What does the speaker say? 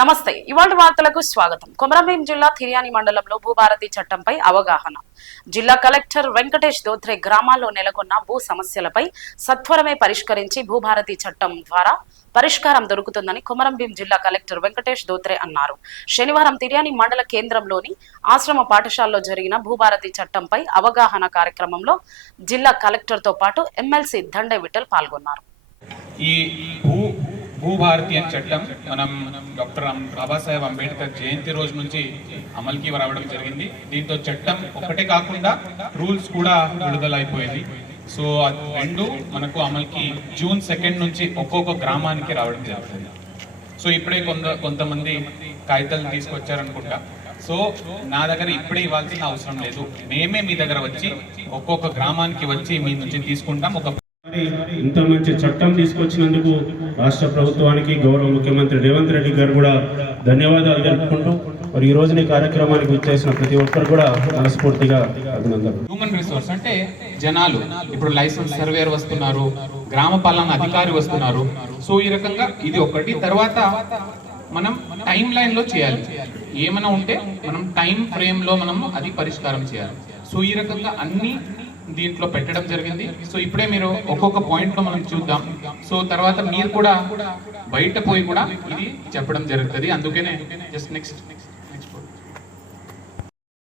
నమస్తే. ఇవాళ వార్తలకు స్వాగతం. కొమరంభీం జిల్లా తిర్యాని మండలంలో భూభారతి చట్టంపై అవగాహన. జిల్లా కలెక్టర్ వెంకటేష్ దోత్రే గ్రామాల్లో నెలకొన్న భూ సమస్యలపై సత్వరమే పరిష్కరించి భూభారతి చట్టం ద్వారా పరిష్కారం దొరుకుతుందని కొమరంభీం జిల్లా కలెక్టర్ వెంకటేష్ దోత్రే అన్నారు. శనివారం తిర్యాని మండల కేంద్రంలోని ఆశ్రమ పాఠశాలలో జరిగిన భూభారతి చట్టంపై అవగాహన కార్యక్రమంలో జిల్లా కలెక్టర్తో పాటు ఎమ్మెల్సీ దండే విఠల్ పాల్గొన్నారు. ఈ భూభారతి అనే చట్టం మనం డాక్టర్ బాబాసాహెబ్ అంబేద్కర్ జయంతి రోజు నుంచి అమలుకి రావడం జరిగింది. దీంతో చట్టం ఒకటే కాకుండా రూల్స్ కూడా విడుదలైపోయింది. సో రెండు మనకు అమలుకి జూన్ 2 నుంచి ఒక్కొక్క గ్రామానికి రావడం జరుగుతుంది. సో ఇప్పుడే కొంతమంది కాగితాలు తీసుకొచ్చారనుకుంటా. సో నా దగ్గర ఇప్పుడే ఇవ్వాల్సిన అవసరం లేదు. మేమే మీ దగ్గర వచ్చి ఒక్కొక్క గ్రామానికి వచ్చి మీ నుంచి తీసుకుంటాం. ఇంత మంచి చట్టం తీసుకొచ్చినందుకు రాష్ట్ర ప్రభుత్వానికి గౌరవ ముఖ్యమంత్రి రేవంత్ రెడ్డి గారు కూడా ధన్యవాదాలు తెలుపుకుంటూ మరి ఈ రోజున కార్యక్రమానికి వచ్చేసిన ప్రతి ఒక్కరు కూడా మనస్ఫూర్తిగా అభినందనలు. హ్యూమన్ రిసోర్స్ అంటే జనాలు, ఇప్పుడు లైసెన్స్ సర్వేయర్ వస్తున్నారు, గ్రామ పాలన అధికారి వస్తున్నారు. సో ఈ రకంగా ఇది ఒకటి. తర్వాత మనం టైం లైన్ లో చేయాలి. ఏమైనా ఉంటే మనం టైం ఫ్రేమ్ లో మనం అది పరిష్కారం చేయాలి. సో ఈ రకంగా అన్ని దీంట్లో పెట్టడం జరిగింది. సో ఇప్పుడే మీరు ఒక్కొక్క పాయింట్ లో మనం చూద్దాం. సో తర్వాత మీరు కూడా బయట పోయి కూడా ఇది చెప్పడం జరుగుతుంది. అందుకనే జస్ట్ నెక్స్ట్